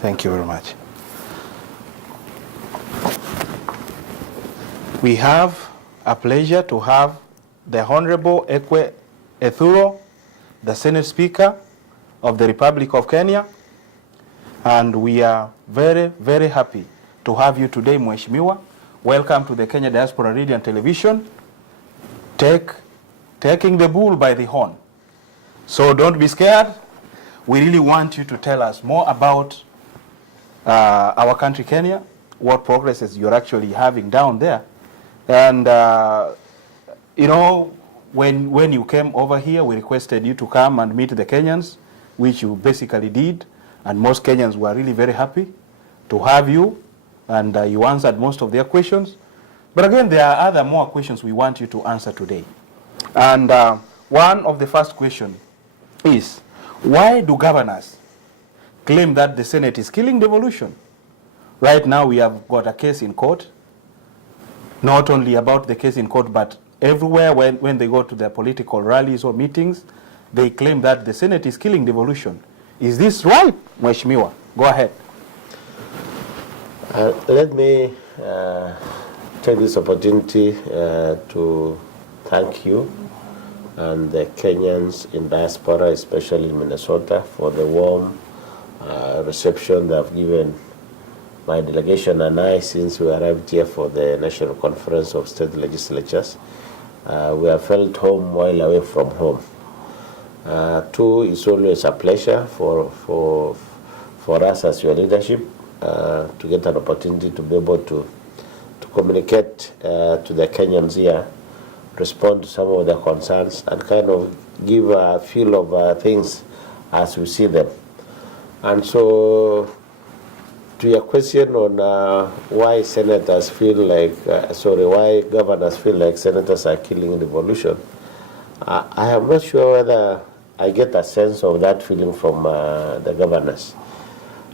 Thank you very much. We have a pleasure to have the Honorable Ekwe Ethuro, the Senate Speaker of the Republic of Kenya, and we are very, very happy to have you today, Mheshimiwa. Welcome to the Kenya Diaspora Radio and Television, taking the bull by the horn. So don't be scared. We really want you to tell us more about our country, Kenya, what progresses you're actually having down there. And, you know, when you came over here, we requested you to come and meet the Kenyans, which you basically did. And most Kenyans were really very happy to have you. And you answered most of their questions. But again, there are other more questions we want you to answer today. And one of the first questions is, why do governors claim that the Senate is killing devolution? Right now we have got a case in court, not only about the case in court, but everywhere when they go to their political rallies or meetings, they claim that the Senate is killing devolution. Is this right, Mheshimiwa? Go ahead. Let me take this opportunity to thank you and the Kenyans in diaspora, especially in Minnesota, for the warm reception they have given my delegation and I since we arrived here for the National Conference of State Legislatures. We have felt home while away from home. Two, it's always a pleasure for us as your leadership to get an opportunity to be able to communicate to the Kenyans here, respond to some of their concerns, and kind of give a feel of things as we see them. And so, to your question on why senators feel like, why governors feel like senators are killing devolution, I am not sure whether I get a sense of that feeling from the governors.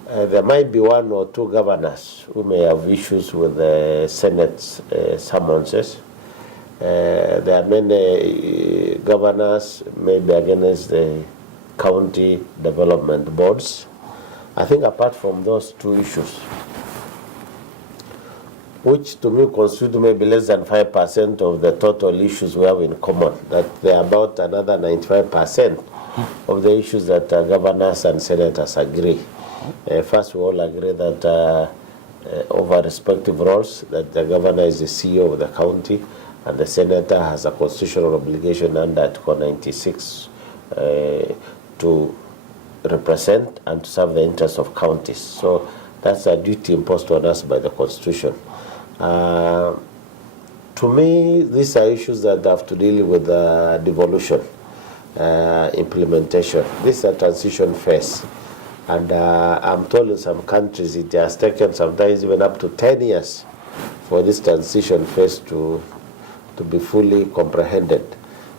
There might be one or two governors who may have issues with the Senate's summonses. There are many governors maybe against the county development boards. I think apart from those two issues, which to me constitute maybe less than 5% of the total issues we have in common, that there are about another 95% of the issues that governors and senators agree. First, we all agree that over respective roles, that the governor is the CEO of the county and the senator has a constitutional obligation under Article 96 to represent and to serve the interests of counties. So that's a duty imposed on us by the Constitution. To me, these are issues that have to deal with devolution, implementation. This is a transition phase. And I'm told in some countries it has taken sometimes even up to 10 years for this transition phase to be fully comprehended.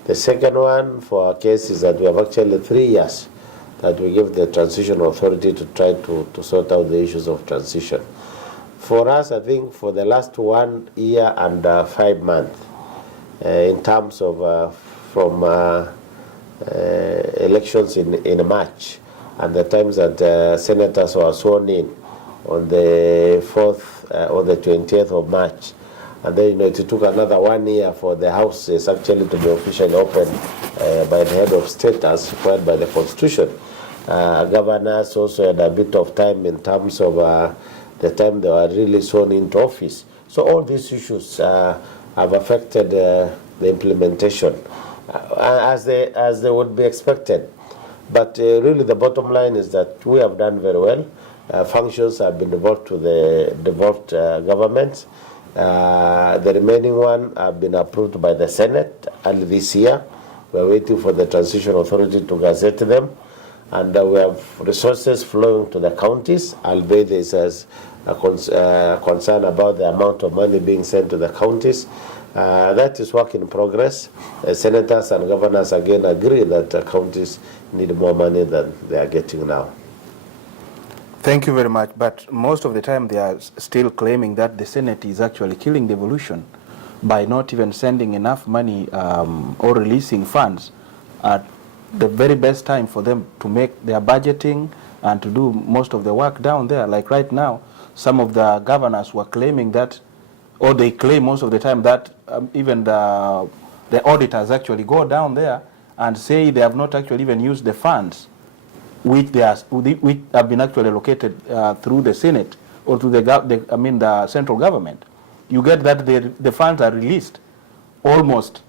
The second one for our case is that we have actually 3 years that we give the transition authority to try to sort out the issues of transition. For us, I think for the last 1 year and 5 months, in terms of from elections in March, and the times that senators were sworn in on the 4th or the 20th of March. And then it took another 1 year for the House actually to be officially opened by the head of state as required by the Constitution. Governors also had a bit of time in terms of the time they were really sworn into office. So all these issues have affected the implementation as they would be expected. But really the bottom line is that we have done very well. Functions have been devolved to the devolved governments. The remaining one have been approved by the Senate early this year. We are waiting for the Transition Authority to gazette them. And we have resources flowing to the counties, albeit there is a concern about the amount of money being sent to the counties. That is work in progress. Senators and governors again agree that counties need more money than they are getting now. Thank you very much. But most of the time they are still claiming that the Senate is actually killing devolution by not even sending enough money or releasing funds at the very best time for them to make their budgeting and to do most of the work down there. Like right now, some of the governors were claiming that, or they claim most of the time that even the auditors actually go down there and say they have not actually even used the funds which which have been actually allocated through the Senate or to the central government. You get that the funds are released almost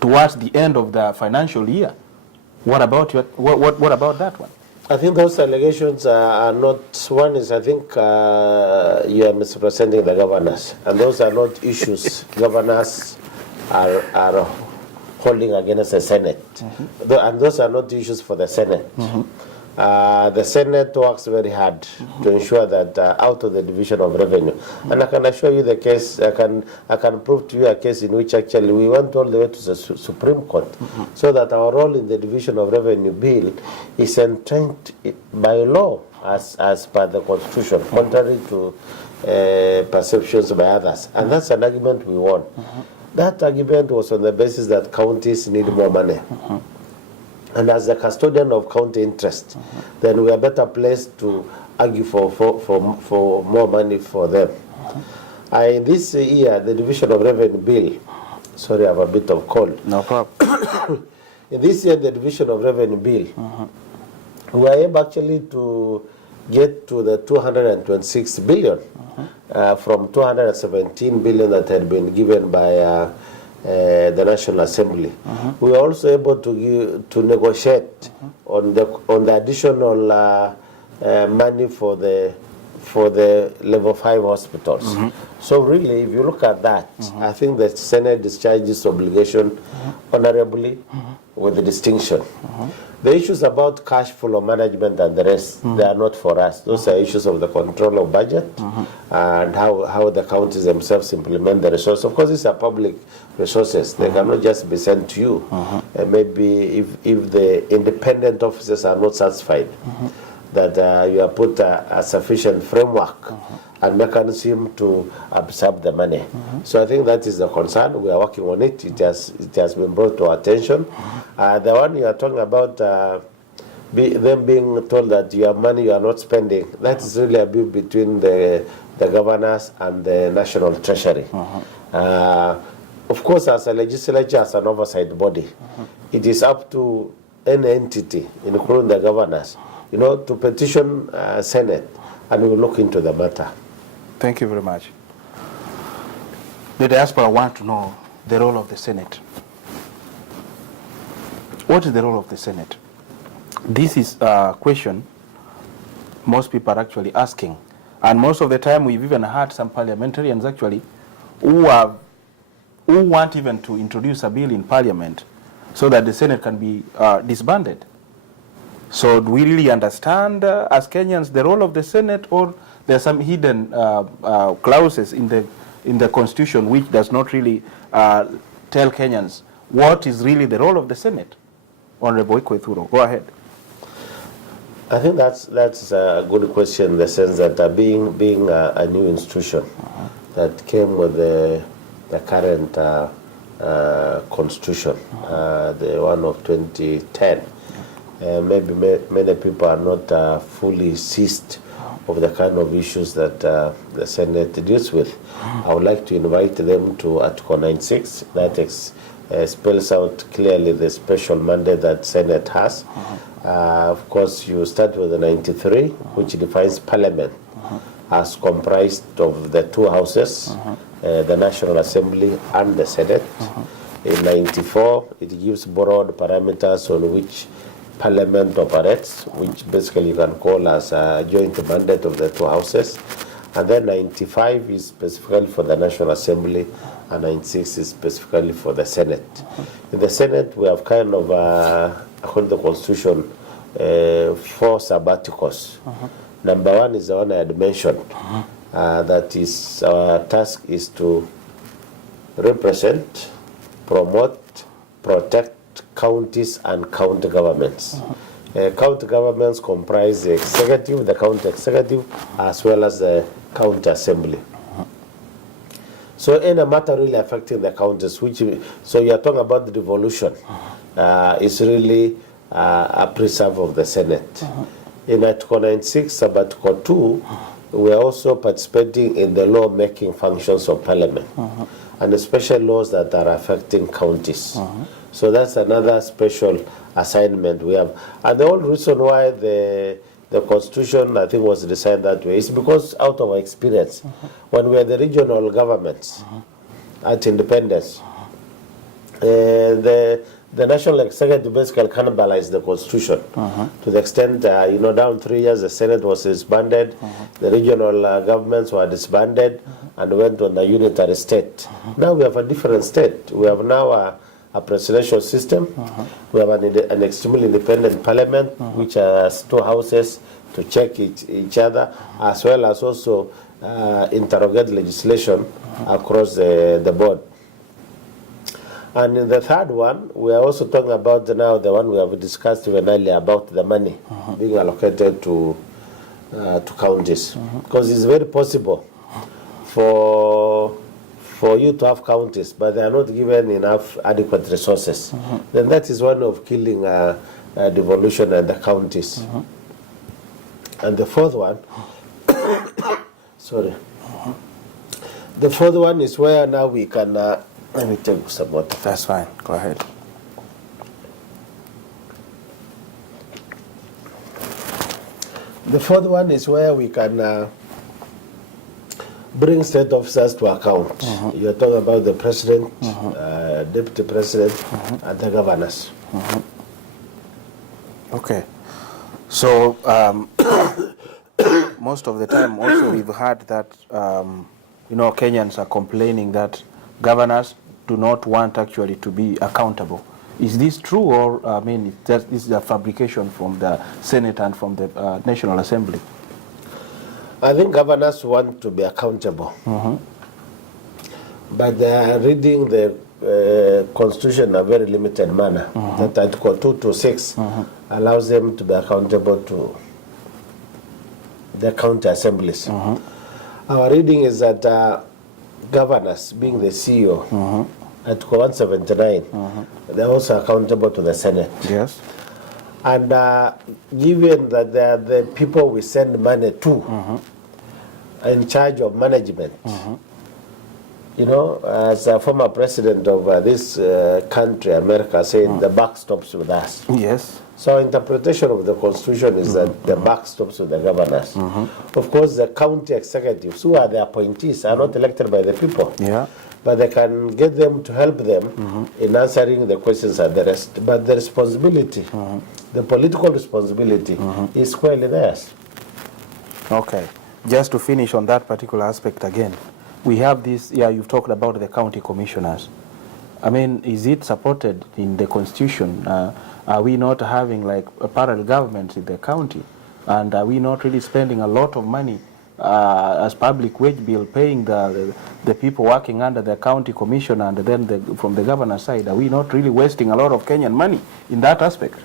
towards the end of the financial year. What about what about that one? I think those allegations are not. One is, I think you are misrepresenting the governors, and those are not issues governors are holding against the Senate, and those are not issues for the Senate. The Senate works very hard to ensure that out of the division of revenue, and I can assure you the case. I can prove to you a case in which actually we went all the way to the Supreme Court, so that our role in the division of revenue bill is entrenched by law as per the Constitution, contrary to perceptions by others, and that's an argument we won. That argument was on the basis that counties need more money. And as the custodian of county interest, then we are better placed to argue for more money for them. This year, the Division of Revenue Bill, sorry, I have a bit of cold. No problem. This year, the Division of Revenue Bill, we are able actually to get to the 226 billion from 217 billion that had been given by the National Assembly. We were also able to negotiate on the additional money for the level 5 hospitals. So really, if you look at that, I think the Senate discharges obligation honorably with the distinction. The issues about cash flow management and the rest, they are not for us. Those are issues of the control of budget and how the counties themselves implement the resource. Of course, these are public resources. They cannot just be sent to you. Maybe if the independent officers are not satisfied that you have put a sufficient framework and mechanism to absorb the money. So I think that is the concern. We are working on it. It has been brought to our attention. The one you are talking about, them being told that your money you are not spending, that is really a bit between the governors and the National Treasury. Of course, as a legislature, as an oversight body, it is up to any entity, including the governors, to petition Senate, and we will look into the matter. Thank you very much. The diaspora want to know the role of the Senate. What is the role of the Senate? This is a question most people are actually asking. And most of the time we've even heard some parliamentarians actually who want even to introduce a bill in parliament so that the Senate can be disbanded. So do we really understand as Kenyans the role of the Senate, or there are some hidden clauses in the Constitution which does not really tell Kenyans what is really the role of the Senate? Honorable Ekwe Ethuro, go ahead. I think that's a good question in the sense that being a new institution that came with the current Constitution, the one of 2010, maybe many people are not fully seized of the kind of issues that the Senate deals with. I would like to invite them to Article 96 that spells out clearly the special mandate that Senate has. Of course, you start with the 93, which defines Parliament as comprised of the two houses, the National Assembly and the Senate. In 94, it gives broad parameters on which Parliament operates, which basically you can call as a joint mandate of the two houses. And then 95 is specifically for the National Assembly, and 96 is specifically for the Senate. In the Senate, we have kind of, according to the Constitution, 4 sabbaticals. Number 1 is the one I had mentioned. That is, our task is to represent, promote, protect counties and county governments. County governments comprise the executive, the county executive, as well as the county assembly. So in a matter really affecting the counties, so you are talking about the devolution, it's really a preserve of the Senate. In Article 96, Sub-Article 2, we are also participating in the law-making functions of Parliament, and especially laws that are affecting counties. So that's another special assignment we have. And the whole reason why the Constitution, I think, was designed that way is because out of our experience, when we are the regional governments at independence, the national executive basically cannibalized the Constitution to the extent, down 3 years, the Senate was disbanded, the regional governments were disbanded, and went on a unitary state. Now we have a different state. We have now a presidential system. We have an extremely independent parliament, which has two houses to check each other, as well as also interrogate legislation across the board. And in the third one, we are also talking about now the one we have discussed even earlier about the money being allocated to counties. Because it's very possible for you to have counties, but they are not given enough adequate resources. Then that is one of killing devolution and the counties. And the fourth one, sorry. The fourth one is where now we can, let me take some water. That's fine. Go ahead. The fourth one is where we can bring state officers to account. You're talking about the president, deputy president, and the governors. Okay. So most of the time also we've heard that, Kenyans are complaining that governors do not want actually to be accountable. Is this true, or this is a fabrication from the Senate and from the National Assembly? I think governors want to be accountable, but they are reading the Constitution in a very limited manner. That Article 2 to 6 allows them to be accountable to the county assemblies. Our reading is that governors, being the CEO, Article 179, they're also accountable to the Senate. Yes. And given that they are the people we send money to, in charge of management, as a former president of this country, America, saying the buck stops with us. Yes. So interpretation of the Constitution is that the buck stops with the governors. Of course, the county executives, who are the appointees, are not elected by the people. Yeah. But they can get them to help them in answering the questions and the rest. But the responsibility, the political responsibility, is squarely theirs. Okay. Just to finish on that particular aspect again, we have this, you've talked about the county commissioners. Is it supported in the Constitution? Are we not having like a parallel government in the county? And are we not really spending a lot of money as public wage bill paying the people working under the county commission, and then from the governor's side? Are we not really wasting a lot of Kenyan money in that aspect?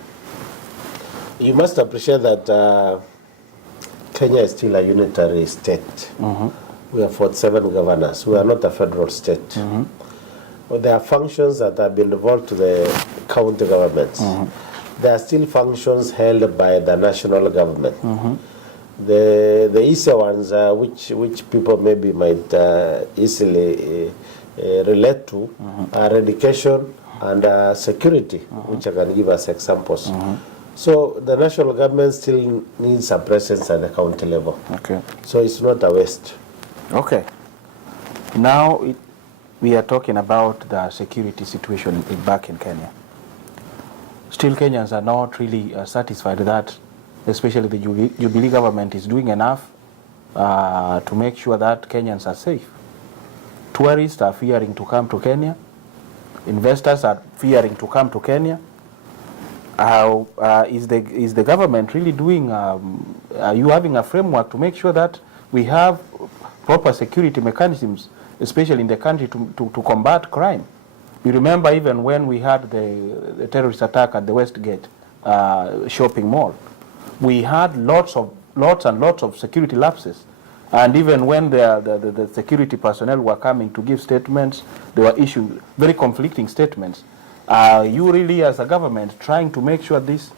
You must appreciate that Kenya is still a unitary state. We have 47 governors. We are not a federal state. Well, there are functions that have been devolved to the county governments. There are still functions held by the national government. The easier ones, which people maybe might easily relate to, are education and security, which I can give as examples. So the national government still needs a presence at the county level. Okay. So it's not a waste. Okay. Now we are talking about the security situation back in Kenya. Still, Kenyans are not really satisfied that, especially the Jubilee government, is doing enough to make sure that Kenyans are safe. Tourists are fearing to come to Kenya. Investors are fearing to come to Kenya. Is the government really doing, are you having a framework to make sure that we have proper security mechanisms, especially in the country, to combat crime? You remember even when we had the terrorist attack at the Westgate shopping mall, we had lots and lots of security lapses. And even when the security personnel were coming to give statements, they were issuing very conflicting statements. Are you really, as a government, trying to make sure this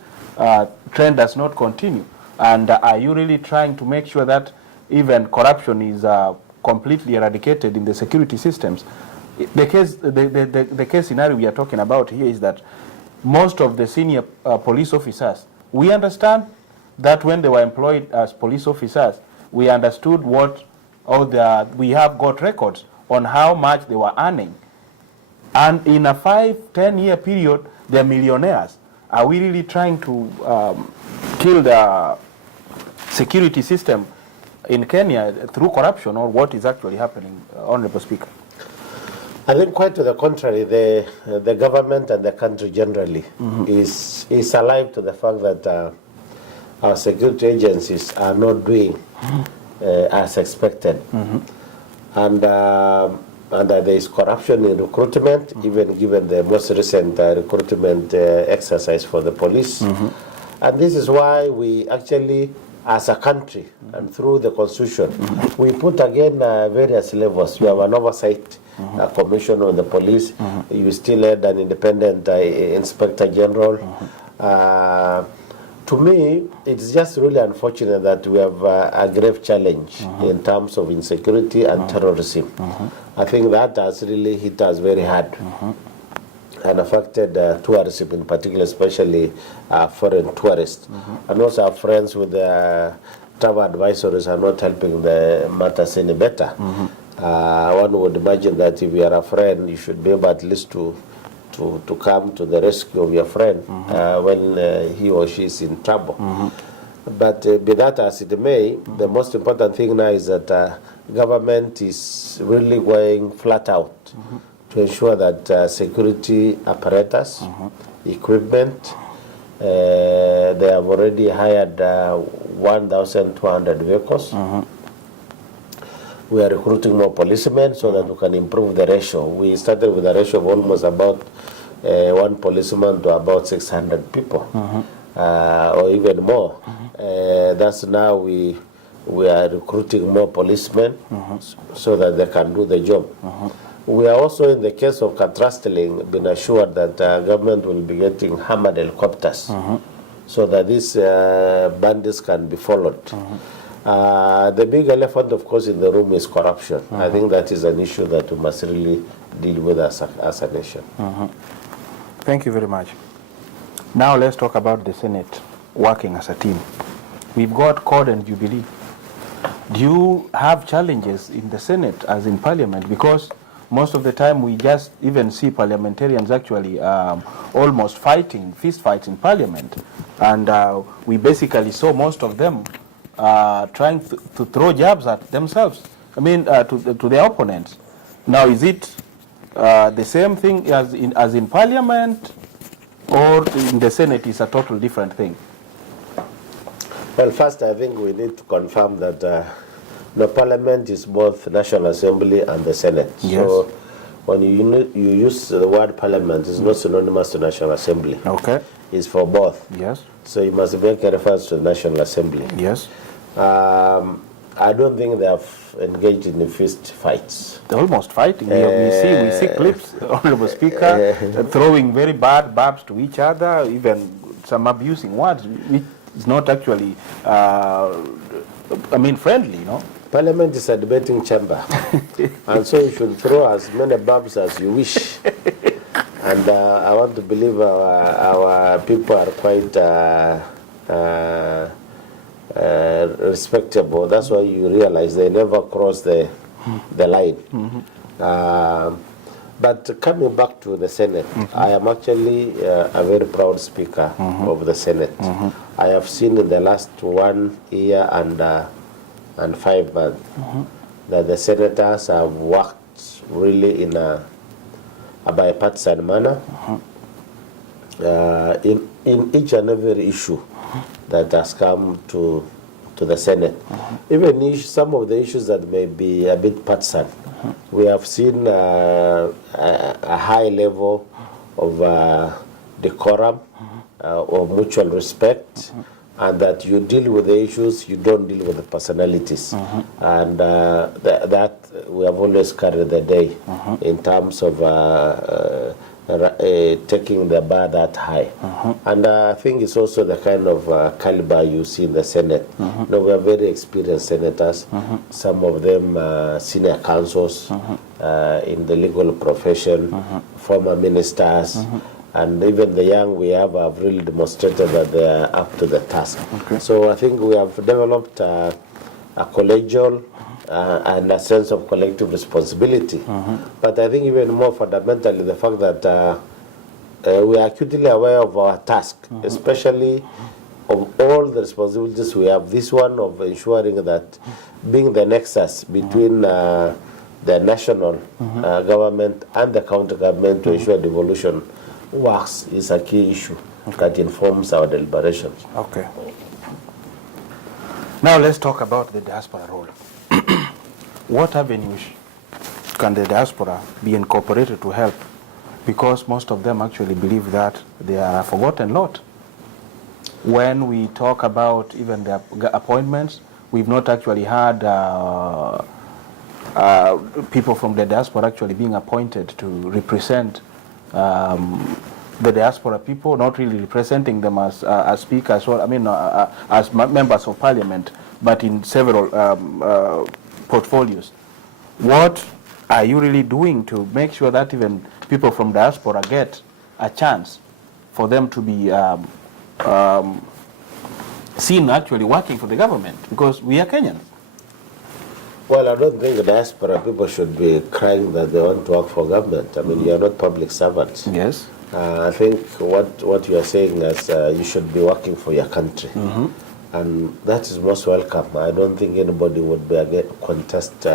trend does not continue? And are you really trying to make sure that even corruption is completely eradicated in the security systems? The case scenario we are talking about here is that most of the senior police officers, we understand that when they were employed as police officers, we understood we have got records on how much they were earning. And in a 5-10 year period, they're millionaires. Are we really trying to kill the security system in Kenya through corruption, or what is actually happening, Honorable Speaker? I think quite to the contrary, the government and the country generally is alive to the fact that our security agencies are not doing as expected. And there is corruption in recruitment, even given the most recent recruitment exercise for the police. And this is why we actually, as a country, and through the constitution, we put again various levels. We have an oversight commission on the police. You still had an independent inspector general. To me, it's just really unfortunate that we have a grave challenge in terms of insecurity and terrorism. I think that has really hit us very hard and affected tourism in particular, especially foreign tourists. And also our friends with the travel advisories are not helping the matters any better. One would imagine that if you are a friend, you should be able at least to come to the rescue of your friend when he or she is in trouble. But be that as it may, the most important thing now is that government is really going flat out to ensure that security apparatus, equipment, they have already hired 1,200 vehicles. We are recruiting more policemen so that we can improve the ratio. We started with a ratio of almost about 1 policeman to about 600 people, or even more. That's now we are recruiting more policemen so that they can do the job. We are also, in the case of Katrastling, been assured that government will be getting hammered helicopters so that these bandits can be followed. The big elephant, of course, in the room is corruption. I think that is an issue that we must really deal with as a nation. Thank you very much. Now let's talk about the Senate working as a team. We've got CORD and Jubilee. Do you have challenges in the Senate as in Parliament? Because most of the time we just even see parliamentarians actually almost fighting, fist fights in Parliament. And we basically saw most of them trying to throw jabs at themselves, to their opponents. Now, is it the same thing as in Parliament, or in the Senate is a total different thing? Well, first, I think we need to confirm that the Parliament is both National Assembly and the Senate. Yes. So when you use the word Parliament, it's not synonymous to National Assembly. Okay. It's for both. Yes. So you must make a reference to the National Assembly. Yes. I don't think they have engaged in fist fights. They're almost fighting. We see clips, Honorable Speaker, throwing very bad barbs to each other, even some abusing words, which is not actually, friendly, Parliament is a debating chamber, and so you should throw as many barbs as you wish. And I want to believe our people are quite respectable. That's why you realize they never cross the line. But coming back to the Senate, I am actually a very proud speaker of the Senate. I have seen in the last 1 year and 5 months that the senators have worked really in a bipartisan manner in each and every issue that has come to the Senate. Even some of the issues that may be a bit partisan, we have seen a high level of decorum, or mutual respect, and that you deal with the issues, you don't deal with the personalities. And that we have always carried the day in terms of taking the bar that high. And I think it's also the kind of caliber you see in the Senate. You know, we are very experienced senators. Some of them senior counsels in the legal profession, former ministers, and even the young we have really demonstrated that they are up to the task. So I think we have developed a collegial and a sense of collective responsibility. But I think even more fundamentally, the fact that we are acutely aware of our task, especially of all the responsibilities we have. This one of ensuring that being the nexus between the national government and the county government to ensure devolution works is a key issue that informs our deliberations. Okay. Now let's talk about the diaspora role. What avenues can the diaspora be incorporated to help? Because most of them actually believe that they are a forgotten lot. When we talk about even the appointments, we've not actually had people from the diaspora actually being appointed to represent the diaspora people, not really representing them as speakers, or I mean as members of parliament, but in several portfolios. What are you really doing to make sure that even people from diaspora get a chance for them to be seen actually working for the government? Because we are Kenyans. Well, I don't think the diaspora people should be crying that they want to work for government. I mean, you are not public servants. Yes. I think what you are saying is you should be working for your country. And that is most welcome. I don't think anybody would be contest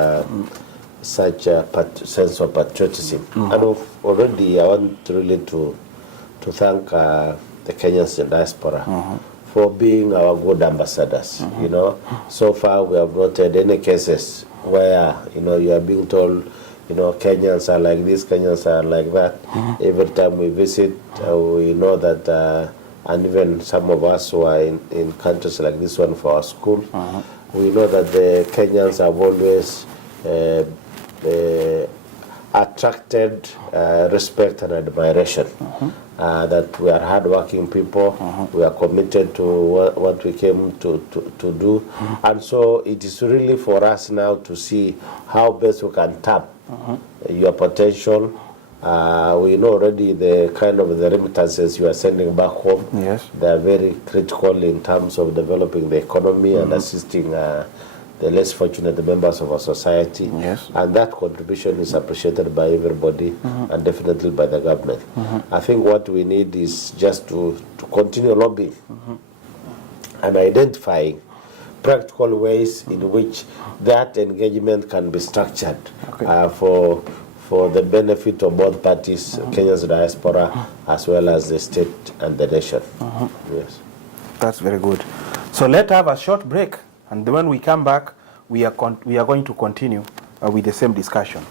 such a sense of patriotism. And already I want really to thank the Kenyans in diaspora for being our good ambassadors. You know, so far we have not had any cases where, you know, you are being told, you know, Kenyans are like this, Kenyans are like that. Every time we visit, we know that, and even some of us who are in countries like this one for our school, we know that the Kenyans have always attracted respect and admiration. That we are hardworking people, we are committed to what we came to do, and so it is really for us now to see how best we can tap your potential. We know already the kind of the remittances you are sending back home. Yes. They are very critical in terms of developing the economy and assisting the less fortunate members of our society. Yes. And that contribution is appreciated by everybody and definitely by the government. I think what we need is just to continue lobbying and identifying practical ways in which that engagement can be structured for the benefit of both parties, Kenya's diaspora, as well as the state and the nation. Yes. That's very good. So let's have a short break, and when we come back, we are going to continue with the same discussion.